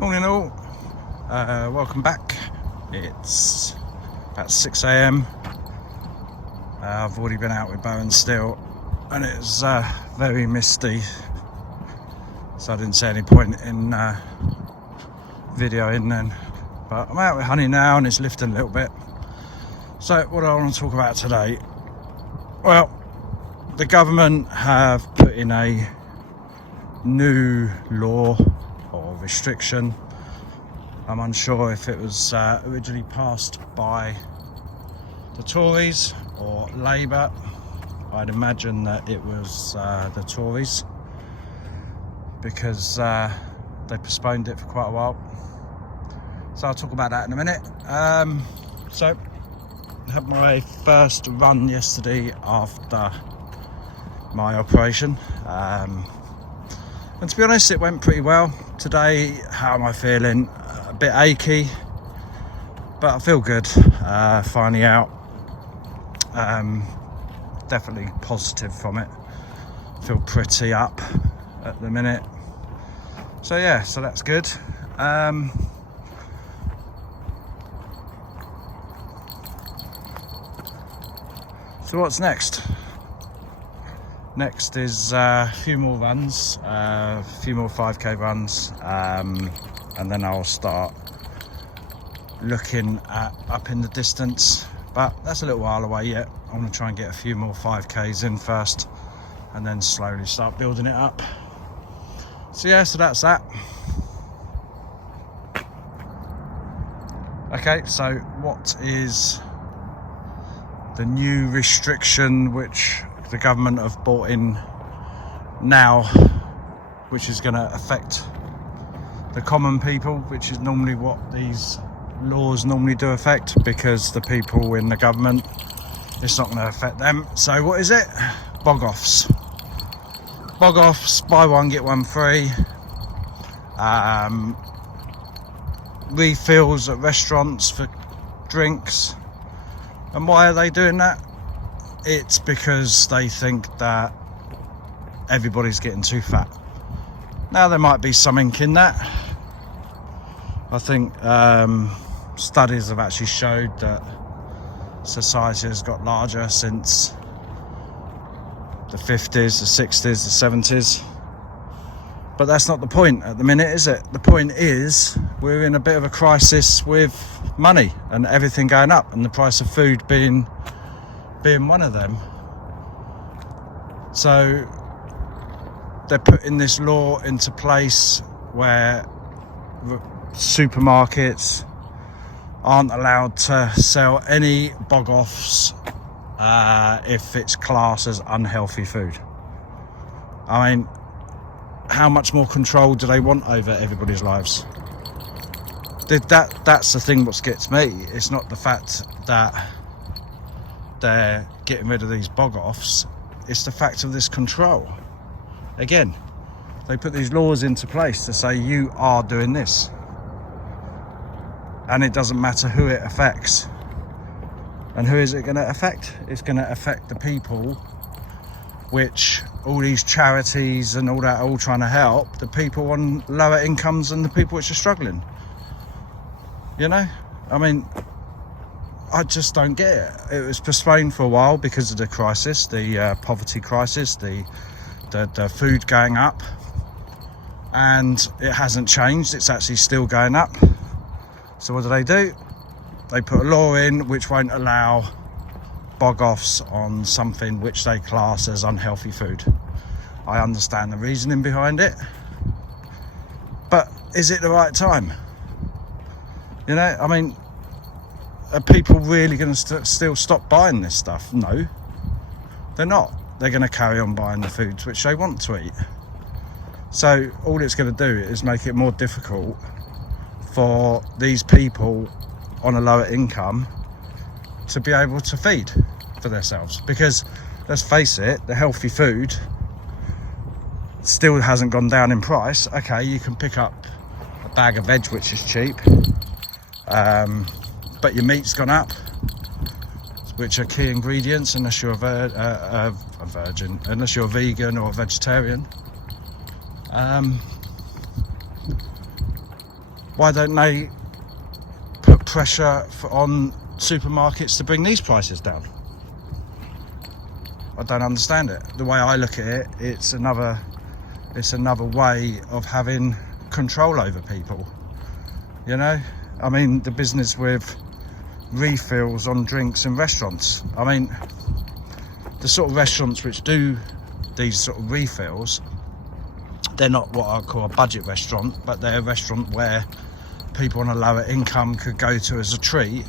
Morning all, welcome back. It's about 6 a.m. I've already been out with Bowen still and it's very misty, so I didn't see any point in videoing then, but I'm out with Honey now and it's lifting a little bit. So what do I want to talk about today? Well, the government have put in a new law or restriction. I'm unsure if it was originally passed by the Tories or Labour. I'd imagine that it was the Tories, because they postponed it for quite a while. So I'll talk about that in a minute. So I had my first run yesterday after my operation. And to be honest, it went pretty well. Today, how am I feeling? A bit achy, but I feel good. Finally out. Definitely positive from it. Feel pretty up at the minute. So yeah, so that's good. So what's next? Next is a few more runs, a few more 5k runs, and then I'll start looking at up in the distance, but that's a little while away yet. I want to try and get a few more 5k's in first and then slowly start building it up. So yeah, so that's that. Okay, so what is the new restriction which the government have brought in now, which is going to affect the common people, which is normally what these laws normally do affect, because the people in the government, it's not going to affect them. So what is it? BOGOFs. BOGOFs, buy one get one free. Refills at restaurants for drinks. And why are they doing that? It's because they think that everybody's getting too fat. Now there might be something in that. I think studies have actually showed that society has got larger since the 50s, the 60s, the 70s. But that's not the point at the minute, is it? The point is we're in a bit of a crisis with money and everything going up, and the price of food being one of them. So they're putting this law into place where supermarkets aren't allowed to sell any BOGOFs if it's classed as unhealthy food. I mean, how much more control do they want over everybody's lives? That's the thing what gets me. It's not the fact that they're getting rid of these BOGOFs, it's the fact of this control. Again, they put these laws into place to say you are doing this, and it doesn't matter who it affects. And who is it going to affect? It's going to affect the people, which all these charities and all that are all trying to help, the people on lower incomes and the people which are struggling. You know, I mean, I just don't get it. It was postponed for a while because of the crisis, the poverty crisis, the food going up, and it hasn't changed. It's actually still going up. So what do? They put a law in which won't allow BOGOFs on something which they class as unhealthy food. I understand the reasoning behind it, but is it the right time? You know, I mean, are people really going to still stop buying this stuff? No, they're not. They're going to carry on buying the foods which they want to eat. So all it's going to do is make it more difficult for these people on a lower income to be able to feed for themselves. Because let's face it, the healthy food still hasn't gone down in price. Okay, you can pick up a bag of veg which is cheap, but your meat's gone up, which are key ingredients, unless you're a virgin, unless you're a vegan or a vegetarian. why don't they put pressure on supermarkets to bring these prices down? I don't understand it. The way I look at it, it's another way of having control over people, you know. I mean, the business with refills on drinks in restaurants, I mean, the sort of restaurants which do these sort of refills, they're not what I call a budget restaurant, but they're a restaurant where people on a lower income could go to as a treat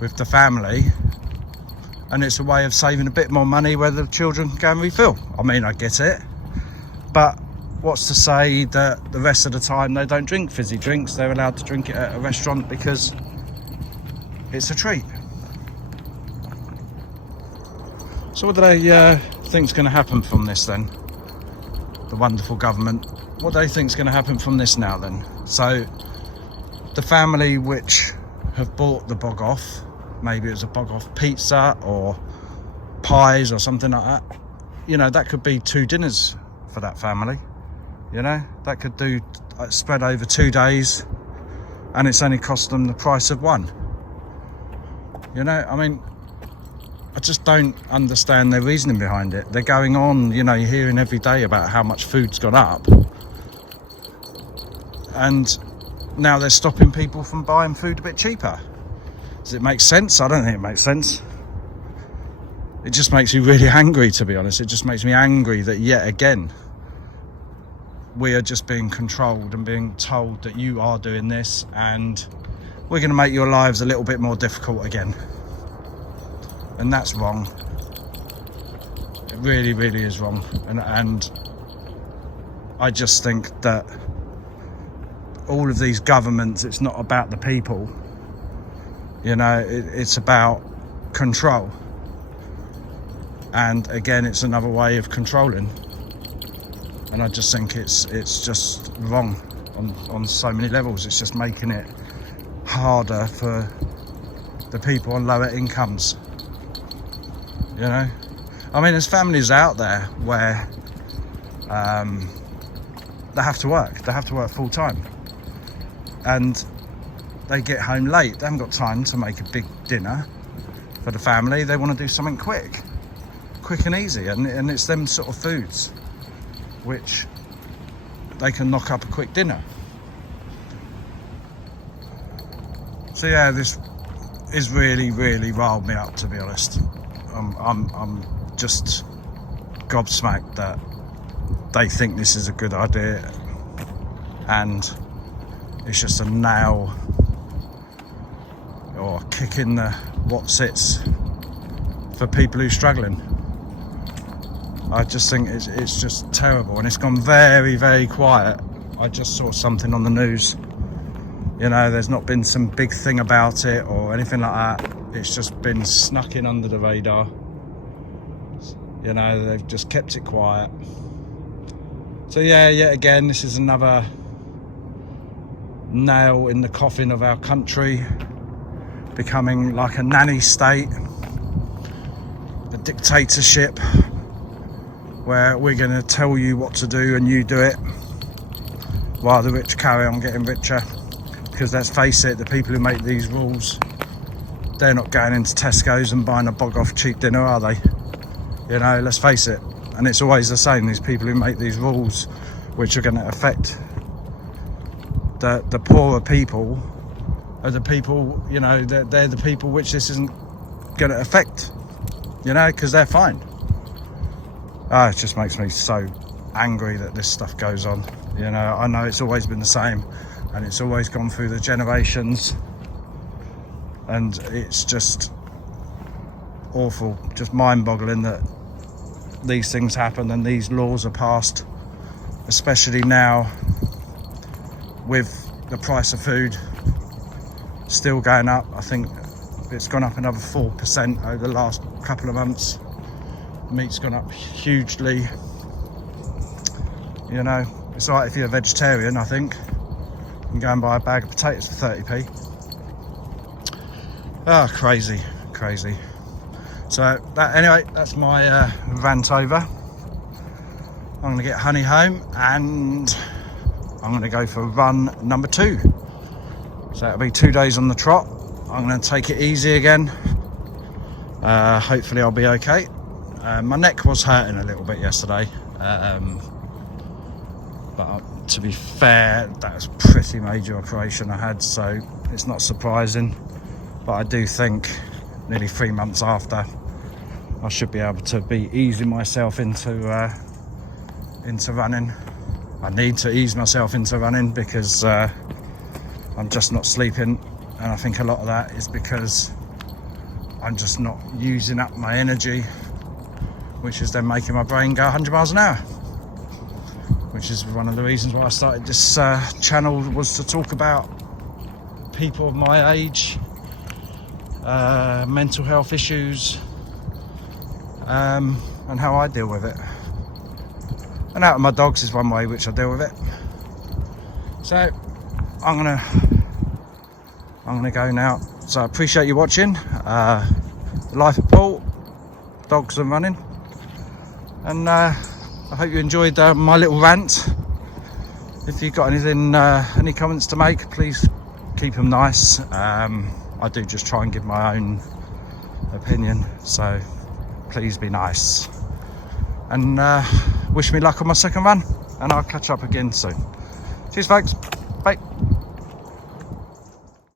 with the family, and it's a way of saving a bit more money where the children can go and refill. I mean, I get it, but what's to say that the rest of the time they don't drink fizzy drinks? They're allowed to drink it at a restaurant because it's a treat. So what do they think's going to happen from this then? The wonderful government. What do they think's going to happen from this now then? So the family which have bought the BOGOF, maybe it was a BOGOF pizza or pies or something like that, you know, that could be 2 dinners for that family. You know, that could do spread over 2 days, and it's only cost them the price of 1. You know, I mean, I just don't understand their reasoning behind it. They're going on, you know, you're hearing every day about how much food's gone up, and now they're stopping people from buying food a bit cheaper. Does it make sense? I don't think it makes sense. It just makes me really angry, to be honest. It just makes me angry that yet again we are just being controlled and being told that you are doing this and we're going to make your lives a little bit more difficult again. And that's wrong. It really, really is wrong. And I just think that all of these governments, it's not about the people. You know, it's about control. And again, it's another way of controlling. And I just think it's just wrong on so many levels. It's just making it harder for the people on lower incomes. You know, I mean, there's families out there where they have to work full time, and they get home late. They haven't got time to make a big dinner for the family. They want to do something quick and easy, and it's them sort of foods which they can knock up a quick dinner. So yeah, this is really, really riled me up, to be honest. I'm just gobsmacked that they think this is a good idea, and it's just a nail or kick in the what sits for people who are struggling. I just think it's just terrible, and it's gone very, very quiet. I just saw something on the news. You know, there's not been some big thing about it or anything like that. It's just been snuck in under the radar. You know, they've just kept it quiet. So yeah, yet again, this is another nail in the coffin of our country, becoming like a nanny state, a dictatorship, where we're going to tell you what to do and you do it, while the rich carry on getting richer. Because let's face it, the people who make these rules, they're not going into Tesco's and buying a BOGOF cheap dinner, are they? You know, let's face it. And it's always the same, these people who make these rules which are going to affect the poorer people are the people, you know, they're the people which this isn't going to affect, you know, because they're fine. It just makes me so angry that this stuff goes on. You know, I know it's always been the same, and it's always gone through the generations, and it's just awful, just mind-boggling that these things happen and these laws are passed, especially now with the price of food still going up. I think it's gone up another 4% over the last couple of months. Meat's gone up hugely. You know, it's all right if you're a vegetarian, I think. You can go and buy a bag of potatoes for 30p. Crazy. So anyway, that's my rant over. I'm gonna get Honey home and I'm going to go for run number 2. So that'll be 2 days on the trot. I'm going to take it easy again. Hopefully I'll be okay. My neck was hurting a little bit yesterday, but to be fair, that was a pretty major operation I had, so it's not surprising. But I do think nearly 3 months after, I should be able to be easing myself into running. I need to ease myself into running because I'm just not sleeping, and I think a lot of that is because I'm just not using up my energy, which is then making my brain go 100 miles an hour, which is one of the reasons why I started this channel, was to talk about people of my age, mental health issues, and how I deal with it. And out of my dogs is one way which I deal with it. So I'm gonna go now. So I appreciate you watching. The life of Paul, dogs and running. And I hope you enjoyed my little rant. If you've got anything, any comments to make, please keep them nice. I do just try and give my own opinion, so please be nice. And wish me luck on my second run, and I'll catch up again soon. Cheers folks.